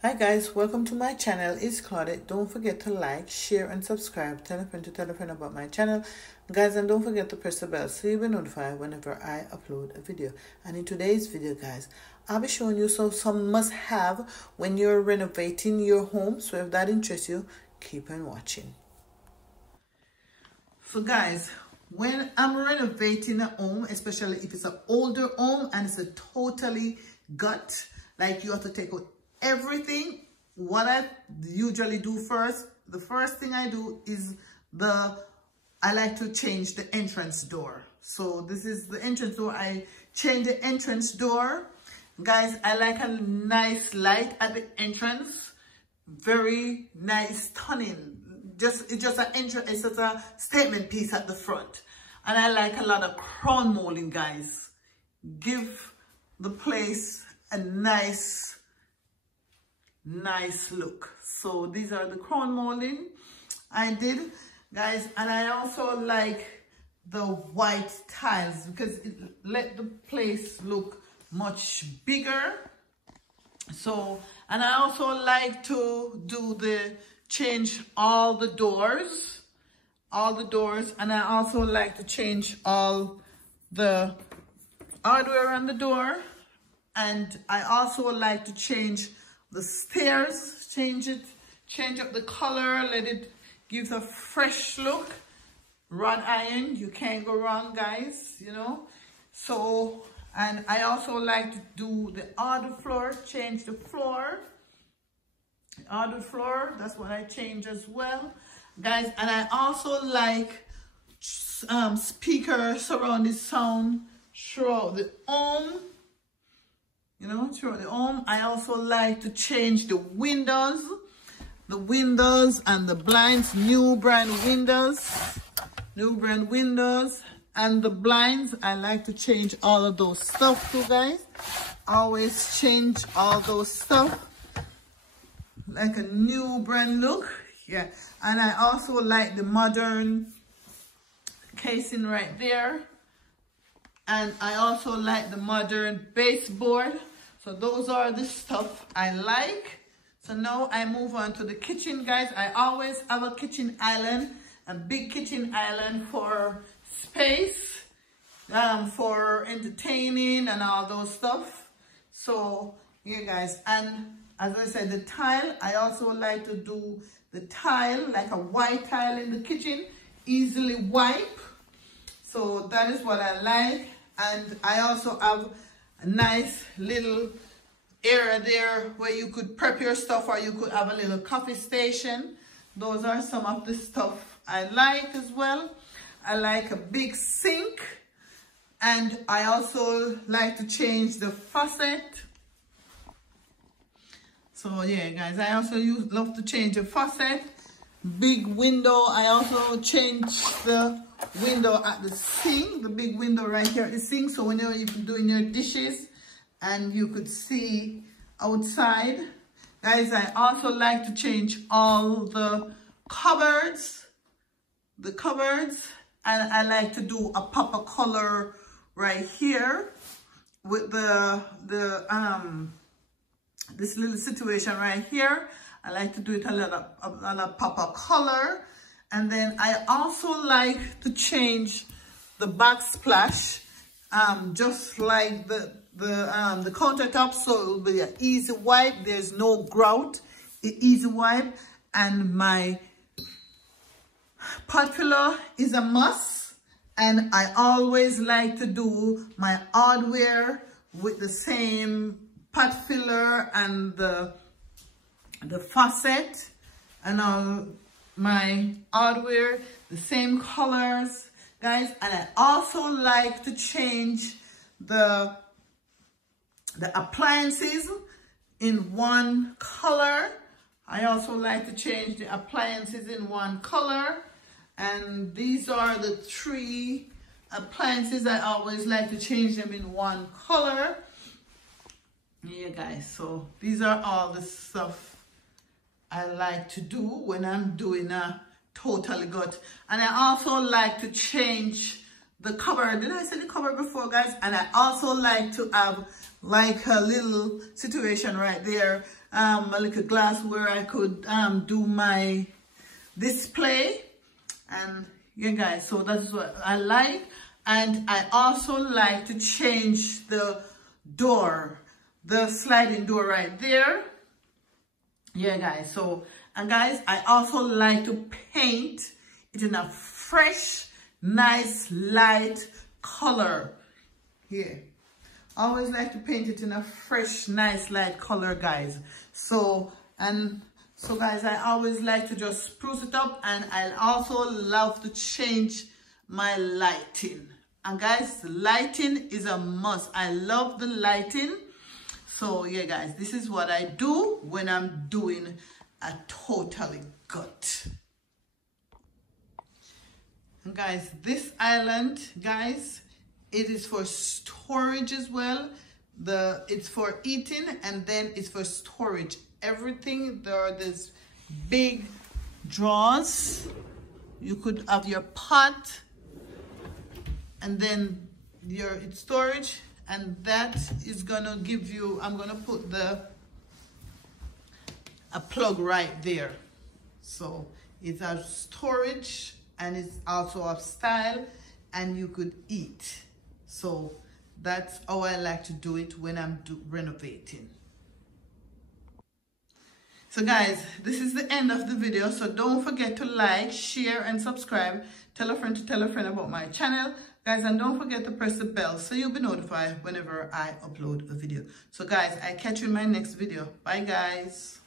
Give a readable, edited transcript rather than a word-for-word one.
Hi guys, welcome to my channel. It's Claudette. Don't forget to like, share and subscribe. Tell a friend about my channel. Guys, and don't forget to press the bell so you'll be notified whenever I upload a video. And in today's video, guys, I'll be showing you some must-have when you're renovating your home. So if that interests you, keep on watching. So guys, when I'm renovating a home, especially if it's an older home and it's a totally gut, like you have to take out everything, what I usually do first, the first thing I do is I like to change the entrance door. So this is the entrance door. I change the entrance door. Guys, I like a nice light at the entrance. Very nice, stunning. It's just a statement piece at the front. And I like a lot of crown molding, guys. Give the place a nice look. So these are the crown molding I did, guys. And I also like the white tiles because it let the place look much bigger. So, and I also like to change all the doors, and I also like to change all the hardware on the door. And I also like to change the stairs, change up the color, let it give a fresh look. Wrought iron, you can't go wrong, guys, you know. So, and I also like to do the hardwood floor, change the floor. Hardwood floor, that's what I change as well, guys. And I also like speaker surrounded sound throughout the home. You know, throughout the home. I also like to change the windows and the blinds, new brand windows, and the blinds. I like to change all of those stuff too, guys. Always change all those stuff, like a new brand look. Yeah, and I also like the modern casing right there. And I also like the modern baseboard. So those are the stuff I like. So now I move on to the kitchen, guys. I always have a kitchen island, a big kitchen island for space, for entertaining and all those stuff. So yeah, guys. And as I said, the tile, I also like to do the tile, like a white tile in the kitchen, easily wipe. So that is what I like. And I also have a nice little area there where you could prep your stuff, or you could have a little coffee station. Those are some of the stuff I like as well. I like a big sink. And I also like to change the faucet. So yeah, guys, I also love to change the faucet. Big window, I also change the window at the sink, the big window right here at the sink. So when you're even doing your dishes and you could see outside. Guys, I also like to change all the cupboards, and I like to do a pop of color right here with this little situation right here. I like to do it a lot of pop of color. And then I also like to change the backsplash, just like the countertop, so it will be an easy wipe. There's no grout, easy wipe. And my pot filler is a must. And I always like to do my hardware with the same pot filler and the faucet, and all my hardware the same colors, guys. And I also like to change the appliances in one color. I also like to change the appliances in one color. And these are the 3 appliances. I always like to change them in one color. Yeah, guys, so these are all the stuff I like to do when I'm doing a total gut. And I also like to change the cover. Did I say the cover before, guys? And I also like to have like a little situation right there, a little glass where I could do my display. And yeah guys, so that's what I like. And I also like to change the door, the sliding door right there. Yeah guys, so, and guys, I also like to paint it in a fresh, nice, light color. Here, I always like to paint it in a fresh, nice, light color, guys. So, and so guys, I always like to just spruce it up, and I also love to change my lighting. And guys, the lighting is a must. I love the lighting. So yeah guys, this is what I do when I'm doing a totally gut. And guys, this island, guys, it is for storage as well. It's for eating, and then it's for storage. Everything, there are these big drawers. You could have your pot, and then your storage, and that is gonna give you, I'm gonna put a plug right there. So it's a storage, and it's also of style, and you could eat. So that's how I like to do it when I'm renovating. So guys, this is the end of the video. So don't forget to like, share, and subscribe. Tell a friend to tell a friend about my channel. Guys, and don't forget to press the bell so you'll be notified whenever I upload a video. So guys, I catch you in my next video. Bye guys.